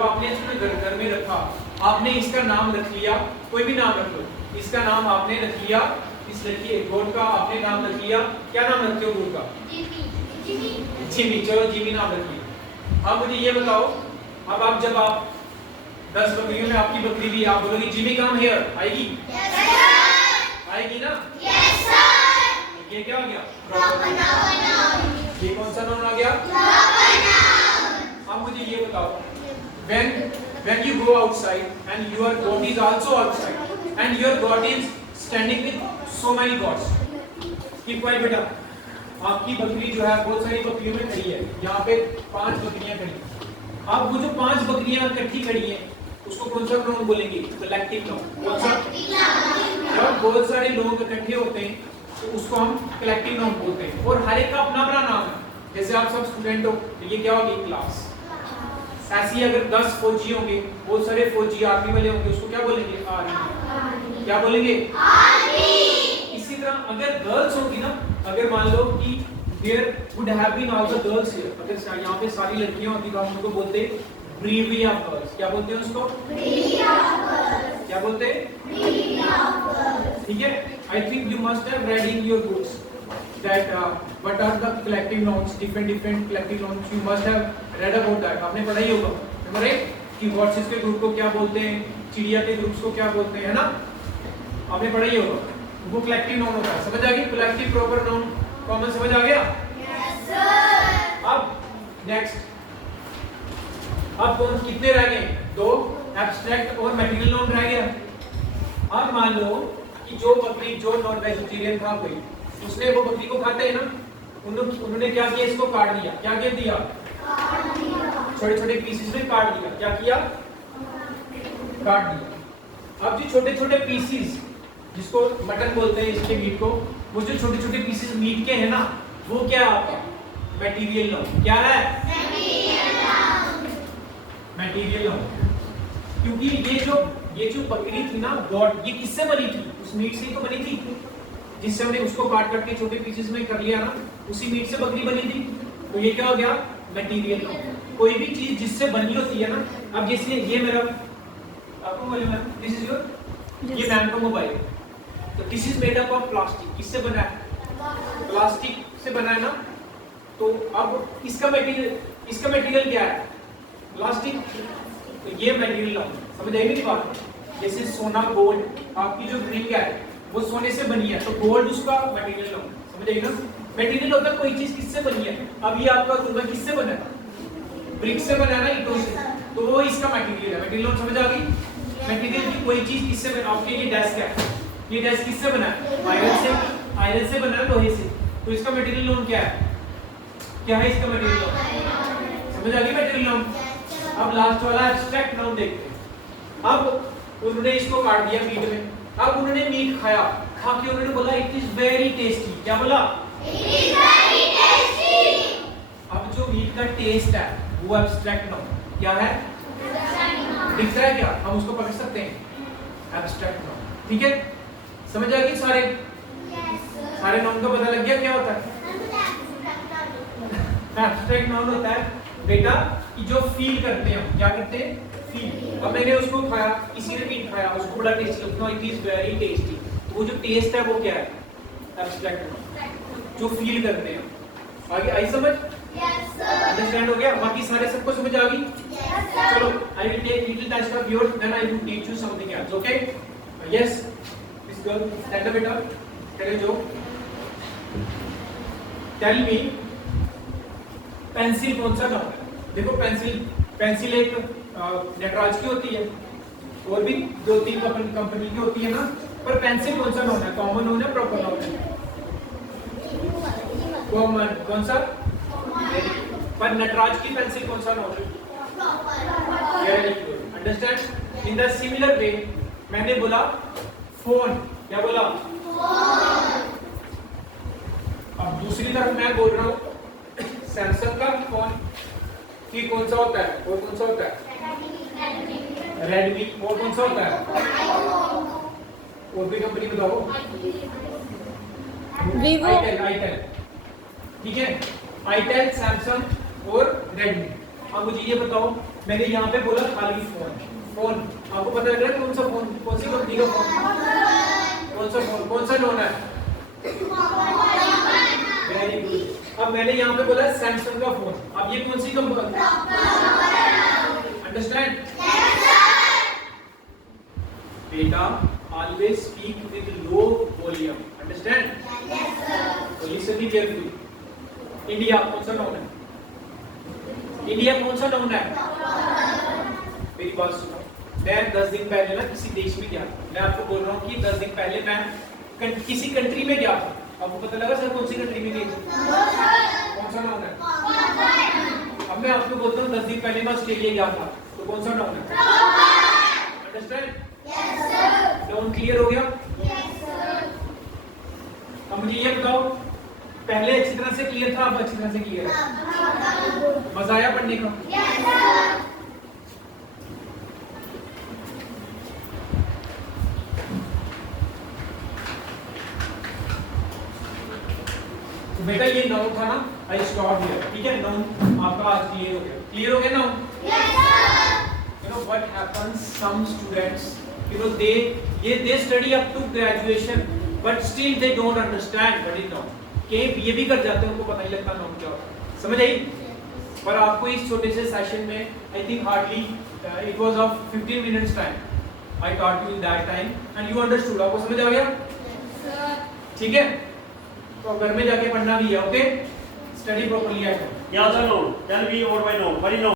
जब आपने इसको घर में रखा, आपने इसका नाम रख लिया, कोई भी नाम रख लो, इसका नाम आपने रख लिया, इस लड़की गोट का आपने नाम रख लिया, क्या नाम रखते हो गोट का? जिमी। चलो जिमी नाम रख लिया। अब मुझे ये बताओ, अब आप जब आप 10 बकरियों में आपकी बकरी भी, आप बोलोगे जिमी कम हियर, आएगी? Yes sir. आएगी ना? Yes sir. ये क्या हो गया? Proper noun. ये कौन सा नाउन आ गया? Proper noun. अब मुझे ये बताओ, when you go outside and your God is also outside and your God is standing with so many gods, keep quiet बेटा। आपकी बकरी जो है बहुत सारी बकरियों में खड़ी है, यहाँ पे 5 बकरियां खड़ी। अब वो जो 5 बकरियां इकट्ठी खड़ी हैं, उसको कौन सा नाउन बोलेंगे? Collective noun. कौन सा? जब बहुत सारे लोग इकट्ठे होते हैं तो उसको हम कलेक्टिव नाउन बोलते हैं, और हर एक का अपना अपना नाम है। जैसे आप सब स्टूडेंट हो तो ये क्या होगी? क्लास। ऐसे ही अगर 10 फौजी होंगे, बहुत सारे फौजी आर्मी वाले होंगे, उसको क्या बोलेंगे? आर्मी। क्या बोलेंगे? आर्मी। इसी तरह अगर गर्ल्स होगी ना, अगर मान लो कि there would have been all the girls here, अगर यहाँ पे सारी लड़कियां होती तो हम उनको बोलते ब्रीवी ऑफ गर्ल्स। क्या बोलते हैं उसको? ब्रीवी ऑफ गर्ल्स। क्या बोलते हैं? ब्रीवी ऑफ गर्ल्स। ठीक है। I think you must have read in your books that what are the collective nouns, different collective nouns, you must have read about that। आपने पढ़ा ही होगा, नंबर 1 कि हॉर्सेस के ग्रुप को क्या बोलते हैं, चिड़िया के ग्रुप्स को क्या बोलते हैं, है ना? आपने पढ़ा ही होगा। वो कलेक्टिव नाउन होता है। समझ आ गई? कलेक्टिव प्रॉपर नाउन कॉमन समझ आ गया? Yes sir. अब नेक्स्ट, अब कौन कितने रह गए? 2 एब्स्ट्रैक्ट और मटेरियल नाउन रह गया। अब मान लो कि जो बकरी, जो नॉन वेजिटेरियन था कोई, उसने वो बकरी को खाते हैं ना, उन्होंने क्या किया? इसको काट दिया। क्या कर दिया? छोटे छोटे पीसेस में काट दिया। क्या किया? काट दिया। अब जो छोटे छोटे पीसेस, जिसको मटन बोलते हैं इसके मीट को, वो जो छोटे छोटे पीसेस मीट के हैं ना, वो क्या है आपका? Material noun. क्या है? Material noun. क्योंकि ये जो बकरी थी ना, गॉड, ये किससे बनी थी? उस मीट से ही तो बनी थी, जिससे हमने उसको काट के छोटे पीसेस में कर लिया ना, उसी मीट से बकरी बनी थी। तो ये क्या हो गया? Material noun. कोई भी चीज जिससे बनी होती है ना, अब जैसे ये मेरा आपको मालूम है, दिस इज योर, ये मैम का मोबाइल, तो this is made up of plastic. किससे बना है? प्लास्टिक से बना है ना। तो अब इसका मटेरियल क्या है? प्लास्टिक। तो ये मटेरियल नाउन। समझ आई मेरी बात? जैसे सोना, गोल्ड, आपकी जो रिंग है वो सोने से बनी है, तो गोल्ड उसका मटेरियल नाउन। समझ आई ना? मटेरियल होता है कोई चीज किससे बनी है। अब ये आपका कुर्बा किससे बना है? ब्रिक से बना है ना, ईंटों से, तो वो इसका मटेरियल है। मटेरियल समझ आ गई? मटेरियल की कोई चीज किससे बना? आपके ये डेस्क है, ये डेस्क किससे बना है? आयरन से बना है, लोहे से, तो इसका मटेरियल नाउन क्या है? क्या है इसका मटेरियल नाउन? समझ आ गई मटेरियल नाउन? अब लास्ट वाला एब्स्ट्रैक्ट नाउन देखते हैं। अब उन्होंने इसको काट दिया मीट में, अब उन्होंने मीट खाया, खा के उन्होंने बोला इट इज वेरी टेस्टी। क्या बोला? It is very tasty. अब जो मीट का टेस्ट है वो एब्स्ट्रैक्ट नाउन क्या है? दिख रहा है क्या? हम उसको पकड़ सकते हैं, एब्स्ट्रैक्ट नाउन। ठीक है, समझ आ गई सारे? सारे नाउन का पता लग गया क्या होता है? एब्स्ट्रैक्ट नाउन होता है बेटा कि जो फील करते हैं हम। क्या करते हैं? फील। अब मैंने उसको खाया, किसी ने मीट खाया, उसको बड़ा टेस्टी लगता है, इट इज वेरी टेस्टी। वो जो टेस्ट है वो क्या है? Abstract noun. जो फील करते हैं। आगे आई समझ? Yes sir. अंडरस्टैंड हो गया? बाकी सारे सबको समझ आ गई? Yes sir. चलो, I will take little test of yours, then I will teach you something else. Okay? Yes, this girl, stand up बेटा, खड़े जो। टेल मी, पेंसिल कौन सा नाउन है? देखो पेंसिल एक नटराज की होती है, और भी 2-3 कंपनी की होती है ना, पर पेंसिल कौन सा नाउन है? कॉमन नाउन है, प्रॉपर नाउन है? कॉमन। कौन सा? पर नटराज की पेंसिल कौन सा नाउन है? Very good. Understand? In the similar way मैंने बोला फोन। क्या बोला? फोन। अब दूसरी तरफ मैं बोल रहा हूँ सैमसंग का फोन, कि कौन सा होता है? और कौन सा होता है? रेडमी। और कौन सा होता है? और भी कंपनी बताओ। वीवो। आईटेल। ठीक है, आईटेल, सैमसंग और रेडमी। अब मुझे ये बताओ मैंने यहाँ पे बोला खाली फोन। फोन आपको पता लग रहा है कौन सा फोन, कौन सी कंपनी का फोन, कौन सा फोन, कौन सा नोन है? Very good. अब मैंने यहाँ पे बोला सैमसंग का फोन, अब ये कौन सी कंपनी? अंडरस्टैंड? बेटा always speak with low volume. Understand? Yes sir. So listen me carefully. India कौन सा नाउन है? इंडिया कौन सा नाउन है? मेरी बात सुनो, मैं 10 दिन पहले ना किसी देश में गया था। मैं आपको बोल रहा हूँ कि 10 दिन पहले मैं किसी कंट्री में गया था। आपको पता लगा सर कौन सी कंट्री में गई? कौन सा नाउन है? अब मैं आपको बोलता हूँ 10 दिन पहले मैं ऑस्ट्रेलिया गया था, तो कौन सा नाउन है? Understand? Yes sir. Noun clear हो गया? Yes sir. अब मुझे ये बताओ, पहले अच्छी तरह से क्लियर था, अब अच्छी तरह से क्लियर है? मजा आया पढ़ने का? Yes sir. तो बेटा ये नाउन था ना, आई स्टॉप हियर, ठीक है? नाउन आपका आज क्लियर हो गया। क्लियर हो गया noun? Yes sir. You know what happens? Some students, you know, they study up to graduation, but still they don't understand what is noun. के ये भी कर जाते हैं, उनको पता नहीं लगता नाउन क्या होता है। समझ आई? पर आपको इस छोटे से सेशन में I think hardly it was of 15 minutes time I taught you that time and you understood. आपको समझ आ गया? ठीक है, तो घर में जाके पढ़ना भी है। Okay, study properly. याद रखो, टेल मी और बाय नो, व्हाट इज